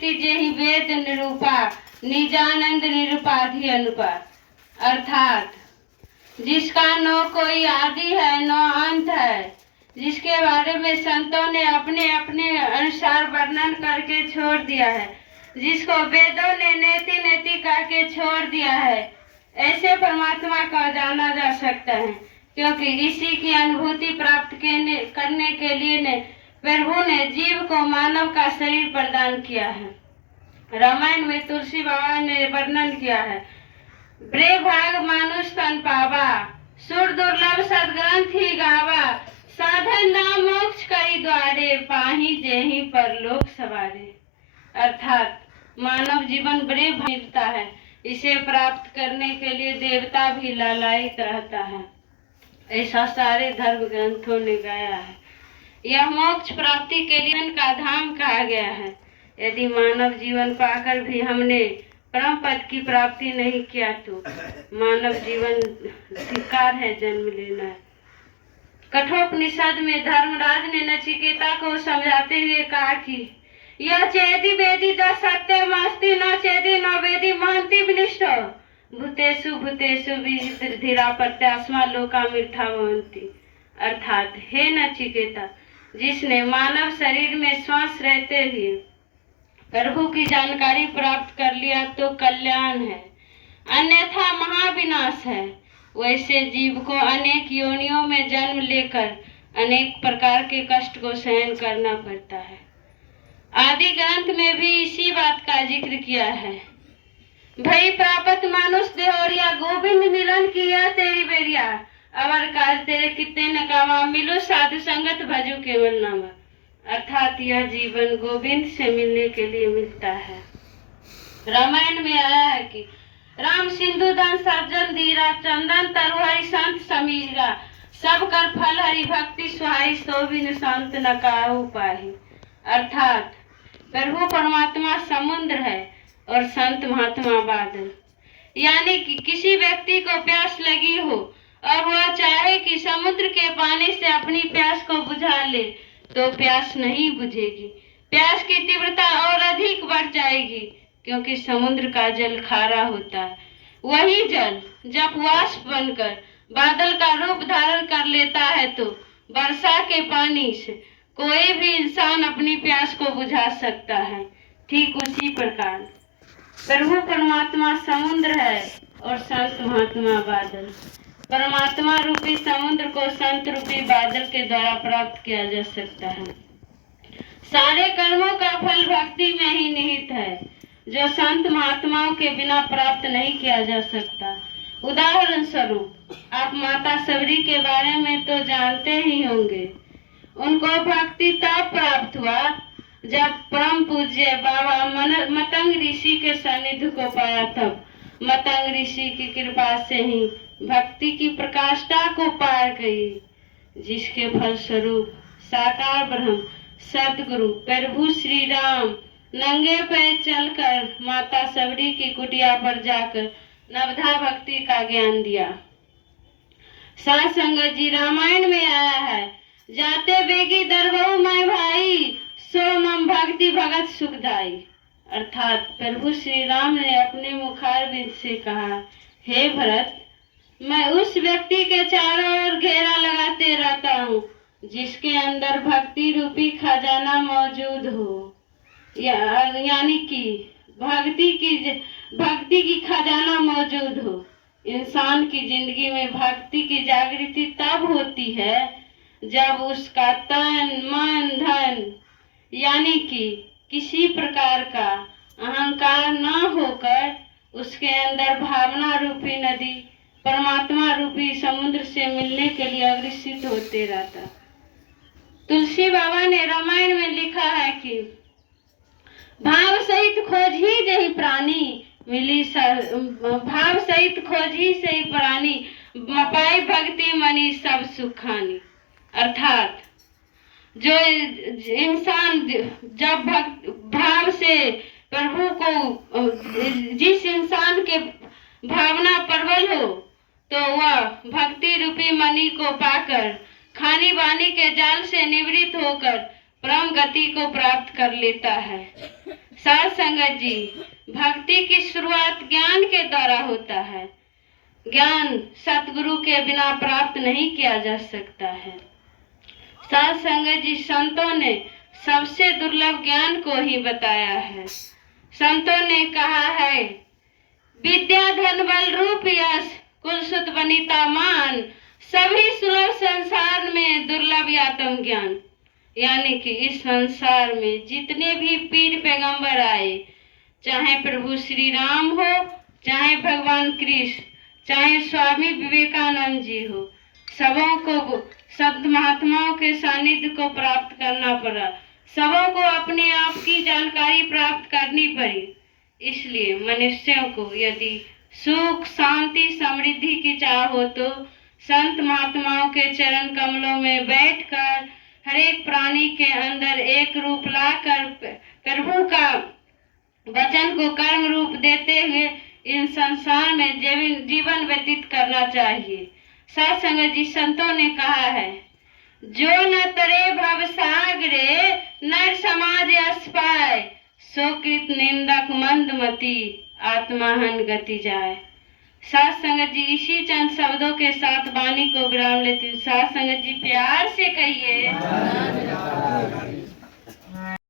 कीर्ति जेहि वेद निरूपा, निजानंद निरुपाधि अनुपा। अर्थात जिसका न कोई आदि है न अंत है, जिसके बारे में संतों ने अपने अपने अनुसार वर्णन करके छोड़ दिया है, जिसको वेदों ने नेति नेति करके छोड़ दिया है, ऐसे परमात्मा का जाना जा सकता है। क्योंकि इसी की अनुभूति प्राप्त करने के लिए ने प्रभु ने जीव को मानव का शरीर प्रदान किया है। रामायण में तुलसी बाबा ने वर्णन किया है, ब्रे भाग मानुष तन पावा, सुर दुर्लभ सदग्रंथ ही गावा, साधन नाम मोक्ष कई द्वारे, पाही जेहि परलोक सवारे। अर्थात मानव जीवन बड़े मिलता है, इसे प्राप्त करने के लिए देवता भी लालायित रहता है, ऐसा सारे धर्म ग्रंथों ने गाया है। यह मोक्ष प्राप्ति के लिए का धाम कहा गया है। यदि मानव जीवन पाकर भी हमने परम पद की प्राप्ति नहीं किया तो मानव जीवन धिक्कार है, जन्म लेना है। कठोपनिषद में धर्मराज ने नचिकेता को समझाते हुए कहा कि यह चेदि वेदी द सत्यमस्ति न चेदि न वेदी महंति विनिष्ठो, भूतेषु भूतेषु धीरा प्रत्यास्मा लोका मिथ्या भवन्ति। अर्थात हे नचिकेता, जिसने मानव शरीर में श्वास रहते हुए प्रभु की जानकारी प्राप्त कर लिया तो कल्याण है, अन्यथा महाविनाश है। वैसे जीव को अनेक योनियों में जन्म लेकर अनेक प्रकार के कष्ट को सहन करना पड़ता है। आदि ग्रंथ में भी इसी बात का जिक्र किया है। भई प्राप्त मानुष देहोरिया, गोविंद मिलन किया तेरी बेरिया, अवर काज तेरे कितने नकामा, मिलो साधु संगत भजो केवल नामा। अर्थात यह जीवन गोविंद से मिलने के लिए मिलता है। रामायण में आया है कि राम सिंधु दान सज्जन धीरा, चंदन तरु हरि संत समीरा, सब कर फल हरि भक्ति सुहाई, सो बिन संत न काहू पाहि। अर्थात प्रभु परमात्मा समुद्र है और संत महात्मा बादल। यानी कि किसी व्यक्ति को प्यास लगी हो और वह चाहे कि समुद्र के पानी से अपनी प्यास को बुझा ले तो प्यास नहीं बुझेगी, प्यास की तीव्रता और अधिक बढ़ जाएगी, क्योंकि समुद्र का जल खारा होता है। वही जल जब वाष्प बनकर बादल का रूप धारण कर लेता है तो वर्षा के पानी से कोई भी इंसान अपनी प्यास को बुझा सकता है। ठीक उसी प्रकार प्रभु परमात्मा समुद्र है और संत महात्मा बादल। परमात्मा रूपी समुद्र को संत रूपी बादल के द्वारा प्राप्त किया जा सकता है। सारे कर्मों का फल भक्ति में ही निहित है, जो संत महात्माओं के बिना प्राप्त नहीं किया जा सकता। उदाहरण स्वरूप आप माता सबरी के बारे में तो जानते ही होंगे। उनको भक्ति तब प्राप्त हुआ जब परम पूज्य बाबा मतंग ऋषि के सानिध्य को पाया। तब मतंग ऋषि की कृपा से ही भक्ति की प्रकाष्ठा को पार गई, जिसके फलस्वरूप साकार ब्रह्म सतगुरु प्रभु श्री राम नंगे पैर चलकर माता सबरी की कुटिया पर जाकर नवधा भक्ति का ज्ञान दिया। साथ संगत जी, रामायण में आया है, जाते बेगी दरबहु मैं भाई, सो मम भक्ति भगत सुखदाई। अर्थात प्रभु श्री राम ने अपने मुखारबिंद से कहा, हे भरत, मैं उस व्यक्ति के चारों ओर घेरा लगाते रहता हूँ जिसके अंदर भक्ति रूपी खजाना मौजूद हो। यानी कि भक्ति की खजाना मौजूद हो। इंसान की जिंदगी में भक्ति की जागृति तब होती है जब उसका तन मन धन यानी कि किसी प्रकार का अहंकार न होकर उसके अंदर भावना रूपी नदी परमात्मा रूपी समुद्र से मिलने के लिए अग्रसित होते रहता। तुलसी बाबा ने रामायण में लिखा है कि भाव सहित खोज ही जही प्राणी मिली, भाव सहित खोज ही सही प्राणी पाई भक्ति मनी सब सुखानी। अर्थात जो इंसान जब भाव से प्रभु को, जिस इंसान के भावना प्रबल हो तो वह भक्ति रूपी मणि को पाकर खानी बानी के जाल से निवृत्त होकर परम गति को प्राप्त कर लेता है। साथ साथ संगत जी, भक्ति की शुरुआत ज्ञान के द्वारा होता है। ज्ञान सतगुरु के बिना प्राप्त नहीं किया जा सकता है। साथ संगत जी, संतों ने सबसे दुर्लभ ज्ञान को ही बताया है। संतों ने कहा है, विद्या धन बल रूप यश कुल सुत वनिता मान, सभी सुलभ संसार में दुर्लभ आत्म ज्ञान। यानी कि इस संसार में जितने भी पीर पैगंबर आए, चाहे प्रभु श्री राम हो, चाहे भगवान कृष्ण, चाहे स्वामी विवेकानंद जी हो, सबों को संत महात्माओं के सानिध्य को प्राप्त करना पड़ा। सबों को अपने आप की जानकारी प्राप्त करनी पड़ी। इसलिए मनुष्यों को यदि सुख शांति समृद्धि की चाह हो तो संत महात्माओं के चरण कमलों में बैठकर हर एक प्राणी के अंदर एक रूप लाकर प्रभु का वचन को कर्म रूप देते हुए इन संसार में जीवन व्यतीत करना चाहिए। साथ संगत जी, संतों ने कहा है, जो न तरे भव सागरे नर समाज यश पाए, सो कृत निंदक मंदमती आत्माहन गति जाए। साथ संगत जी, इसी चंद शब्दों के साथ वाणी को विराम लेती हूँ। साथ संगत जी, प्यार से कहिए।